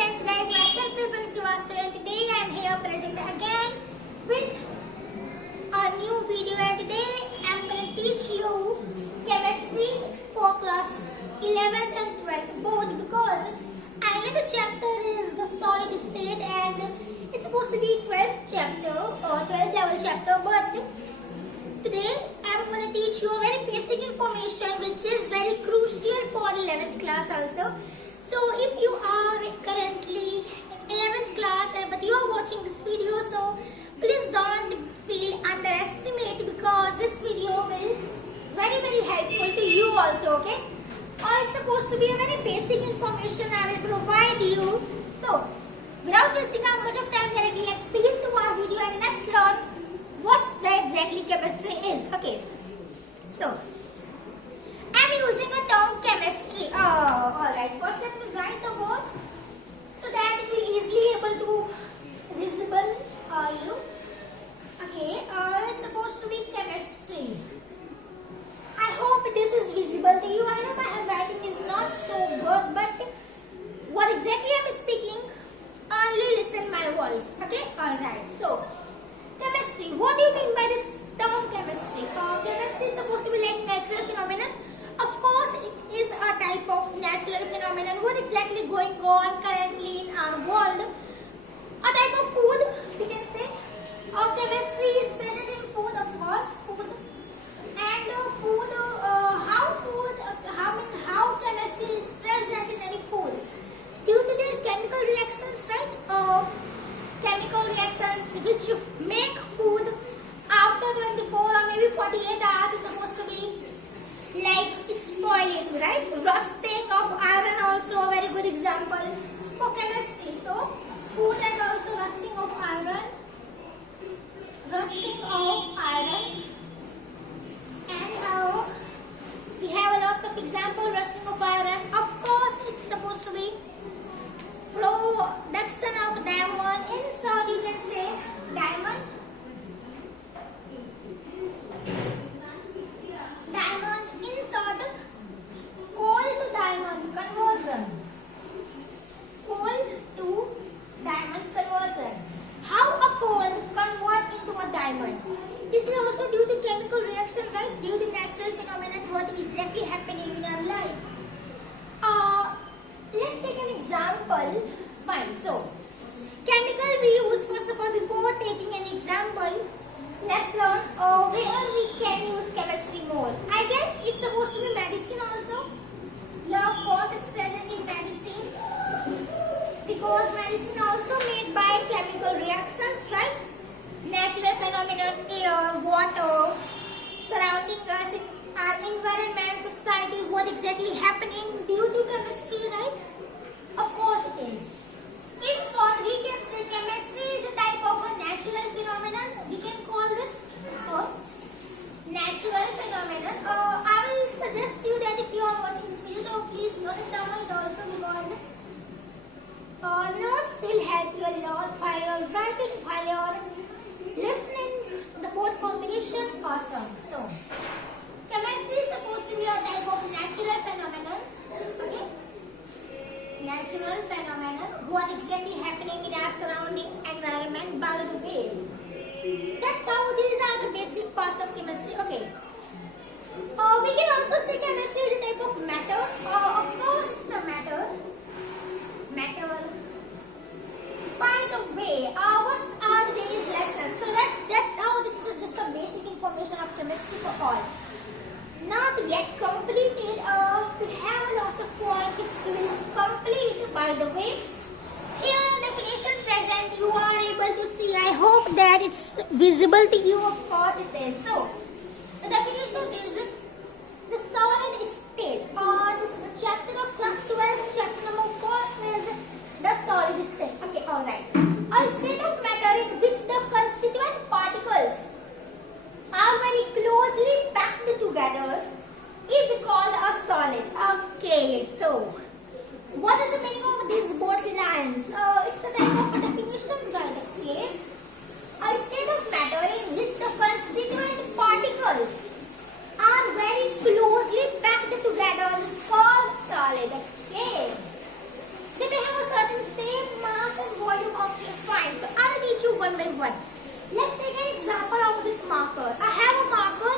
friends, guys, myself Vipin Srivastava, and today I am here present again with a new video, and today I am going to teach you chemistry for class 11th and 12th both, because I know the chapter is the solid state and it's supposed to be 12th chapter or 12th level chapter, but today I am going to teach you a very basic information which is very crucial for 11th class also. So if you are currently in 11th class but you are watching this video, so please don't feel underestimate, because this video will very helpful to you also, okay? It's supposed to be a very basic information I will provide you. So without wasting how much of time, directly let's begin to our video and let's learn what the exactly chemistry is. Okay, so I'm using a term chemistry. Alright, first let me write the word so that it will easily able to visible you. Okay, it's supposed to be chemistry. I hope this is visible to you. I know my handwriting is not so good, but what exactly I'm speaking, only listen my voice. Okay, alright, so chemistry. What do you mean by this term chemistry? Chemistry is supposed to be like natural phenomenon. Of course, it is a type of natural phenomenon. What exactly going on currently in our world? A type of food, we can say. Chemistry is present in food, of course, food. And how chemistry is present in any food? Due to their chemical reactions, right? Chemical reactions which make food after 24 or maybe 48 hours is supposed to be like spoiling, right? Rusting of iron also a very good example for chemistry. So food and also rusting of iron. And we have a lot of example rusting of iron. Of course, it's supposed to be production of diamond. In short, you can say diamond in short, coal to diamond conversion. How a coal convert into a diamond? This is also due to chemical reaction, right? Due to natural phenomenon, what is exactly happening in our life. Let's take an example. Fine. So, chemical we use, first of all, before taking an example, let's learn where we can use chemistry more. I guess it's supposed to be medicine also. Yeah, of course, it's present in medicine, because medicine also made by chemical reactions, right? Natural phenomenon, air, water, surrounding us in our environment, society, what exactly happening due to chemistry, right? Of course it is. In short, we can say chemistry is a type of a natural phenomenon. We can call it, of course, natural phenomenon. I will suggest you that if you are watching this video, so please note it down also, because notes will help you a lot while you're writing, while you're listening. The both combination awesome. So chemistry is supposed to be a type of natural phenomenon. Okay, natural phenomenon. What exactly happening in our surrounding environment by the way. That's how these are the basic parts of chemistry. Okay. We can also say chemistry is a type of matter. Of course, it's a matter. By the way, what are these lessons? So that's how this is just a basic information of chemistry for all. Not yet completed. We have a lot of points which we will complete. By the way, here the definition present you are able to see. I hope that it's visible to you. Of course it is. So the definition is the solid state. This is the chapter of class 12. Chapter number 4 is the solid state. Okay, alright. A state of matter in which the constituent particles are very closely packed together is called a solid. Okay, so what is the meaning of these both lines? It's a type of a definition, right? Okay. A state of matter in which the constituent particles are very closely packed together is called solid. Okay. They may have a certain shape one by one. Let's take an example of this marker. I have a marker.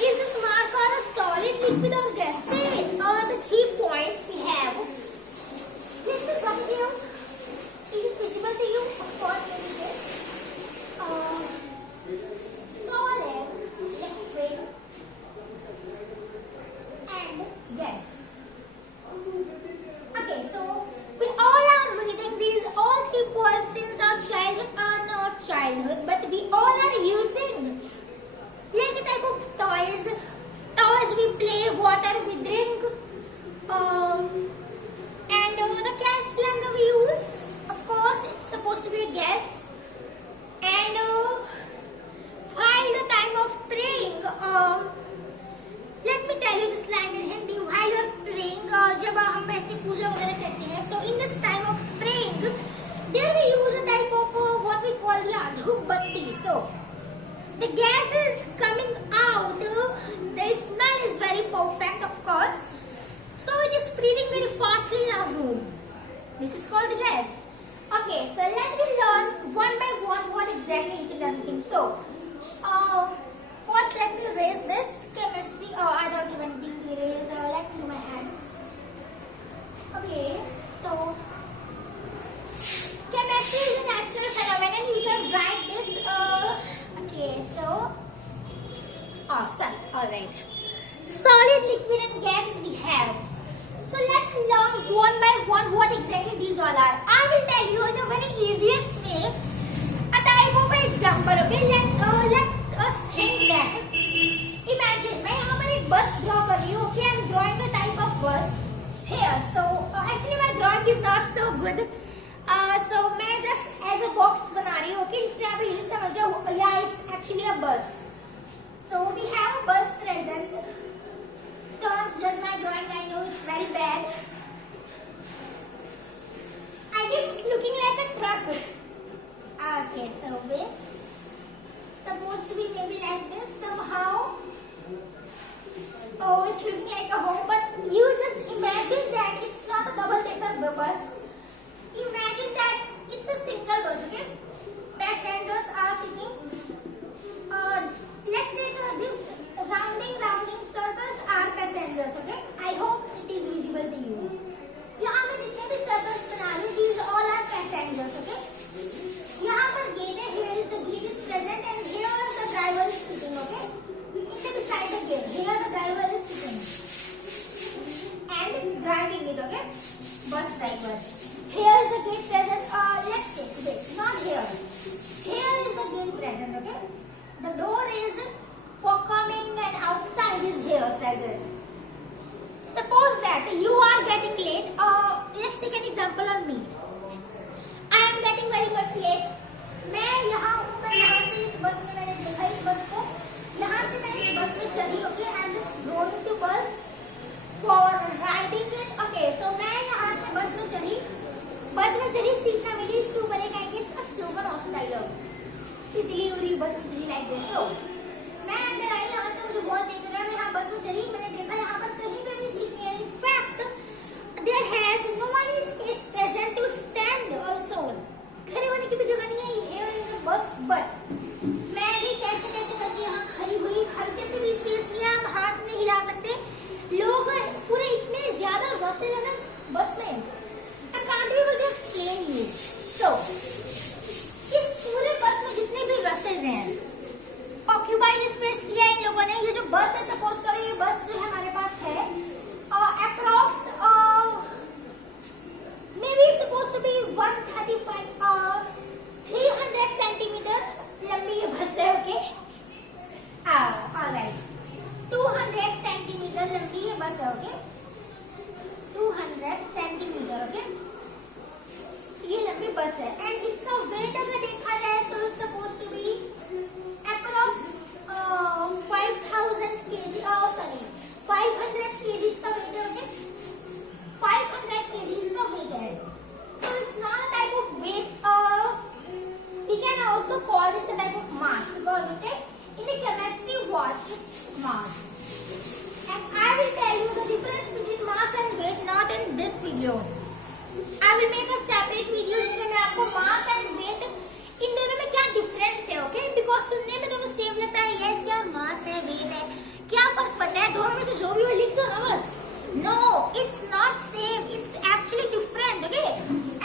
Is this marker a solid, liquid or gas? The 3 points we have. Let me write down. Is it visible to you? Of course it is. Solid, liquid and gas. Okay, so we all are reading these all 3 points since our childhood, not childhood, but we all are using like a type of toys. Toys we play, water we drink, and the gas cylinder we use. Of course, it's supposed to be a gas. And while the time of praying, let me tell you this line in Hindi. While you're praying, जब हम ऐसे पूजा वगैरह करते हैं, so in this time of praying, there we use a type of what we call धूप बत्ती. So the gas is coming out. The smell is very perfect, of course. So it is spreading very fastly in our room. This is called the gas. Okay, so let me learn one by one what exactly each and everything. So, first let me erase this chemistry. Oh, I don't have anything to erase. Let me do my hands. Okay, so chemistry is a natural phenomenon. You can write this. Okay, so, sorry. All right. Solid, liquid, and gas we have. So let's learn one by one what exactly these all are. I will tell you in a very easiest way a type of example. Okay, let us think that. Imagine मैं यहाँ पर एक bus draw कर रही हूँ. Okay, I'm drawing a type of bus here. So actually my drawing is not so good. So मैं just as a box बना रही हूँ. Okay, जिससे आप easily समझ जाओ. Yeah, it's actually a bus. So we have a bus present. Don't judge my drawing, I know it's very bad. I guess it's looking like a truck. Okay, so wait. Supposed to be maybe like this somehow. Oh, it's looking like a home, but you just imagine that it's not a double-decker bus. Imagine that it's a single bus, okay? Passengers are sitting. Let's take this rounding circles are passengers, okay? I hope it is visible to you. यहाँ मैं जितने भी circles बना रही हूँ, these all are passengers, okay? यहाँ पर gate है, here is the gate is present and here the driver is sitting, okay? In the beside the gate, here the driver is sitting and driving it, okay? Bus driver. Here is the gate present. Let's take this, not here. Here is the gate present, okay? The door is for coming and outside is here present. Suppose that you are getting late. Let's take an example on me. I am getting very much late. मैं यहाँ हूँ, मैं यहाँ से इस बस में मैंने देखा इस बस को. यहाँ से मैं इस बस में चली. Okay, I am just going to bus for riding it. Okay, so मैं यहाँ से बस में चली. सीट ना मिली. इसके ऊपर एक आएंगे इसका स्लोगन और डायलॉग. तितली उड़ी बस में चली like this. So मैं अंदर आई. यहाँ से मुझे बहुत देर हो रहा है. मैं यहाँ बस में चली. मैंने देखा यहाँ पर कहीं पे भी सीट नहीं है. In fact, there has no one space present to stand also. खड़े होने की भी जगह नहीं है here in the bus. But मैं भी कैसे करके यहाँ खड़ी हुई. हल्के से भी स्पेस नहीं है. हम हाथ नहीं हिला सकते. लोग पूरे इतने ज्यादा रसेज है ना बस में. I can't be able to explain you. So इस पूरे बस में जितने भी रसेज हैं ऑक्यूपाइड स्पेस किया है इन लोगों ने. ये जो बस है, सपोज करो ये बस जो हमारे पास है approx may be it's suppose to be 300 centimetre लंबी ये बस है. Okay, alright. 200 सेंटीमीटर लंबी ये बस है. Okay, 200 centimetre. ओके, ये लंबी बस है. एंड इसका वेट अगर देखा जाए so it's suppose to be approx 5000 kg. 500 kg इसका वेट है. ओके, 500 kg इसका वेट है. So it's not a type of weight. We can also call this a type of mass because okay, in the chemistry what it's mass. And I will tell you the difference between mass and weight not in this video. I will make a separate video जिसमें मैं आपको mass and weight इन दोनों सुनने में तुम्हें same लगता है, yes यार मास है, वेद है, क्या फर्क पड़ता है, दोनों में से जो भी हो लिख दो ना बस। No, it's not same, it's actually different, okay.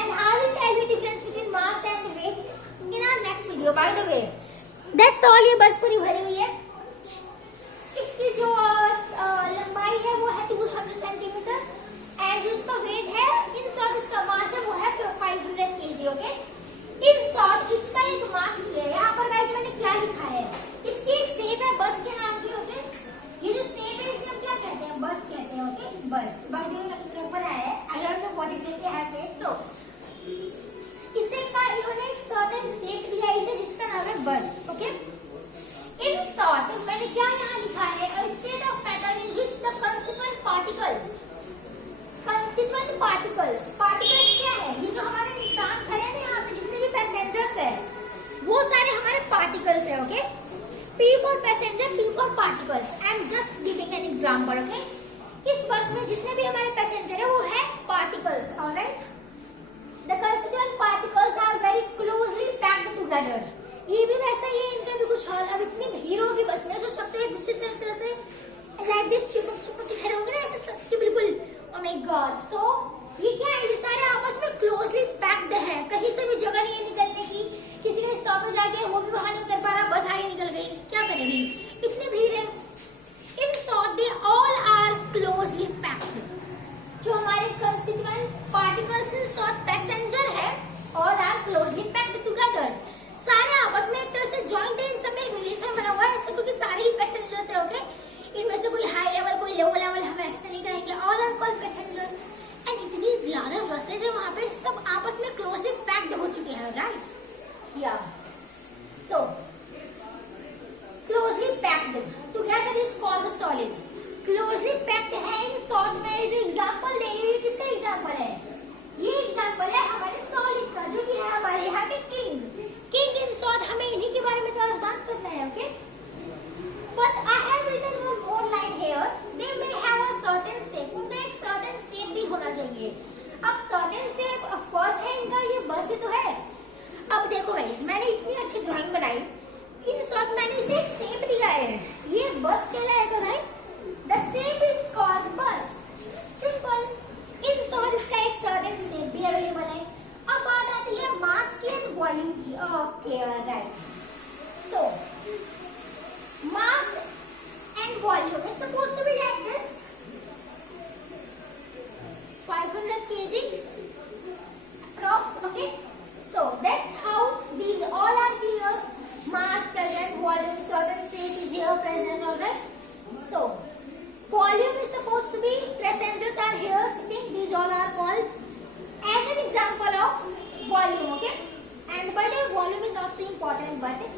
And I will tell you difference between mass and weight in our next video. By the way, that's all. ये बस पूरी भरी हुई है। इसकी जो लंबाई है वो है 200 सेंटीमीटर एंड जो इसका वेट है, इन शॉर्ट इसका मास है वो है 500 kg, ओके। इन शॉर्ट इसका एक मास है। यहाँ पर गाइस मैंने क्या लिखा है, इसकी एक शेप है बस के नाम की, ओके। ये जो शेप है इसे हम क्या कहते हैं, बस कहते हैं, ओके, बस। बाय द वे ऊपर आया है, I don't know what exactly I have made. So इसे का इन्होंने एक सर्टेन शेप दिया इसे, जिसका नाम है बस, ओके। इन शॉर्ट मैंने क्या यहाँ लिखा है, a state of matter in which the constituent particles क्या है, ये जो हमारे इंसान खड़े हैं यहाँ पे, जितने भी पैसेंजर्स है वो सारे हमारे पार्टिकल्स है, okay. P for passenger, P for particles. I am just giving an example, okay? इस बस में जितने भी हमारे पैसेंजर है वो है particles, alright? The constituent particles are very closely packed together. ये भी वैसा ही है, इनका भी कुछ और। अब इतनी भीड़ होगी बस में, जो सब तो एक दूसरे से एक तरह से like this चिपक के खड़े होंगे ना, ऐसे सबके बिल्कुल। Oh my God! So ये क्या है, ये सारे आपस में closely packed है, कहीं से भी जगह नहीं है निकलने की। किसी का स्टॉप में जाके वो भी वहां नहीं उतर पा रहा, बस आगे निकल गई, क्या करेगी, इतनी भीड़ है। In short, they all are closely packed. जो हमारे constituent particles in short passenger है, all are closely packed together. सारे आपस में एक तरह से जॉइंट है, इन सब में एक रिलेशन बना हुआ है, ऐसे क्योंकि सारे ही पैसेंजर्स है, ओके। इनमें से कोई हाई लेवल कोई लो लेवल हम ऐसे तो नहीं करेंगे, ऑल आर कॉल्ड पैसेंजर। एंड इतनी ज्यादा बसेज है वहां पे, सब आपस में क्लोजली पैक्ड हो चुके हैं, राइट। या so closely packed together is called the solid. Closely packed है इन शॉर्ट में। जो एग्जांपल दे रही है, किसका एग्जांपल है, ये एग्जांपल है हमारे सॉलिड का, जो कि है हमारे यहाँ के किंग इन शॉर्ट। हमें इन्हीं के बारे में तो आज बात करना है, okay. But I have written one more line here. They may have a certain shape. उनका एक certain shape भी होना चाहिए। अब certain shape of course है इनका, ये बस ही तो है। अब देखो गाइस, मैंने इतनी अच्छी ड्राइंग बनाई, इन शॉर्ट मैंने इसे एक शेप दिया है, ये बस कहलाएगा, right. The shape is called bus. Simple. In short इसका एक certain shape भी अवेलेबल है। अब बात आती है मास की एंड वॉल्यूम की, okay, right. So mass and volume is supposed to be like this, 500 kg approx, okay. So that's how these all are here, mass present, volume certain shape is here present, alright. So volume is supposed to be, passengers are here sitting, these all are called as an example of volume, okay. And by the way, volume is not so important, but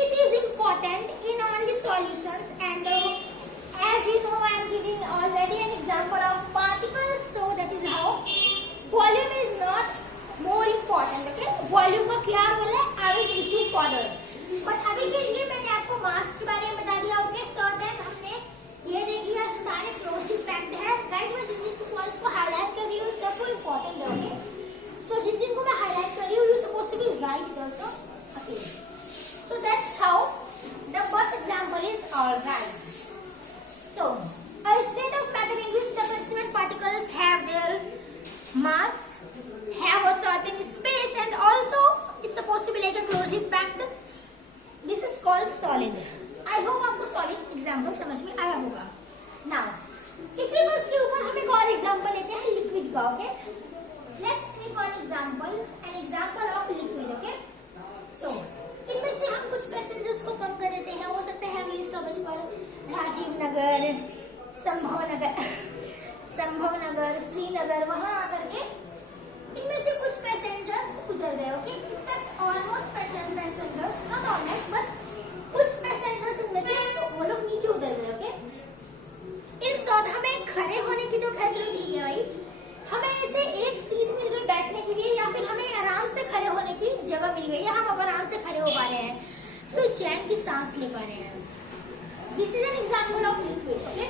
it is important in all the solutions. And as you know, I am giving already an example of particles, so that is how volume is not more important, okay. volume का क्या role है, I will teach you further, but अभी के लिए मैंने आपको मास के बारे में बता दिया, okay. So then हमने ये देख लिया, सारे closely packed है। guys मैं जिन जिन पॉइंट्स को हाईलाइट कर रही हूँ सब वो important है, okay. So जिन जिन को मैं हाईलाइट कर रही हूँ, you supposed to be write it also, okay. So that's how the bus example is alright. So a state of matter in which the constituent particles have their mass, have a certain space, and also is supposed to be like a closely packed. This is called solid. I hope आपको solid example समझ में आया होगा. Now इसी बस के ऊपर हम एक और example लेते हैं liquid का, okay? Let's take one example, an example of liquid, okay? So इनमें से हम कुछ पैसेंजर्स को कम कर देते हैं, हो सकता है अगली स्टॉपेज पर राजीव नगर, संभव नगर, श्रीनगर, वहां आकर के इनमें से कुछ पैसेंजर्स उतर गए, okay. In fact almost passengers, not almost but कुछ पैसेंजर्स इनमें से वो लोग नीचे उतर गए, ओके। इन शॉर्ट हमें खड़े होने की तो खैर चलो ठीक है भाई, हमें ऐसे एक सीट मिल गई बैठने के लिए, या फिर हमें आराम से खड़े होने की जगह मिल गई, या हम अब आराम से खड़े हो पा रहे हैं, तो चैन की सांस ले पा रहे हैं। This is an example of liquid, okay.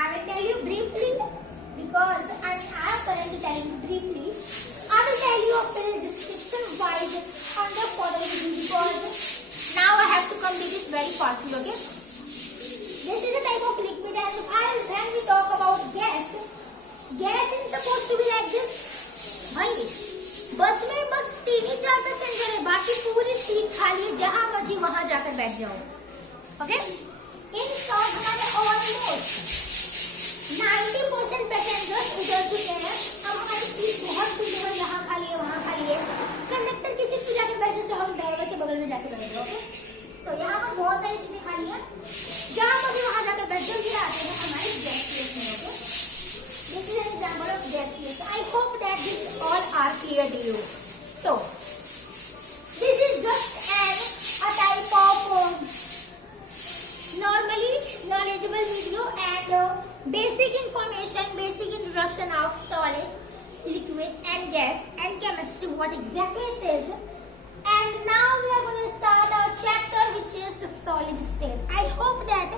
I will tell you briefly because I am currently telling you briefly. I will tell you a description wise under following because very fastly, okay? This is a type of liquid, and when we talk about gas is supposed to be like this. वही बस में बस 3-4 passenger है, बाकी पूरी seat खाली है, जहां मर्जी वहां जाकर बैठ जाओ, ओके? इन शॉर्ट हमारे ऑलमोस्ट 90% पैसेंजर्स इधर चुके हैं। अब हमारी सीट बहुत सी है, यहाँ खाली है, वहाँ खाली है। कंडक्टर की सीट पे जाकर बैठ जाओ, हम ड्राइवर के बगल में जाकर बैठ जाओ, ओके? सो यहाँ पर बहुत सारी सीटें खाली हैं, जहाँ मर्जी वहाँ जाकर बैठ जाओ। ये आते हैं हमारे गैसियस में, okay? This is an example of gaseous. I hope that this all are clear to you. So, this is just a type of normally knowledgeable video and basic information, basic introduction of solid, liquid and gas and chemistry, what exactly it is. And now we are going to start our chapter, which is the solid state. I hope that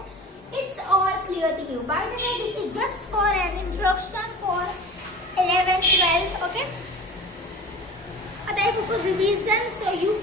it's all clear to you. By the way, this is just for an introduction for 11th, 12th, okay? A type of a revision, so you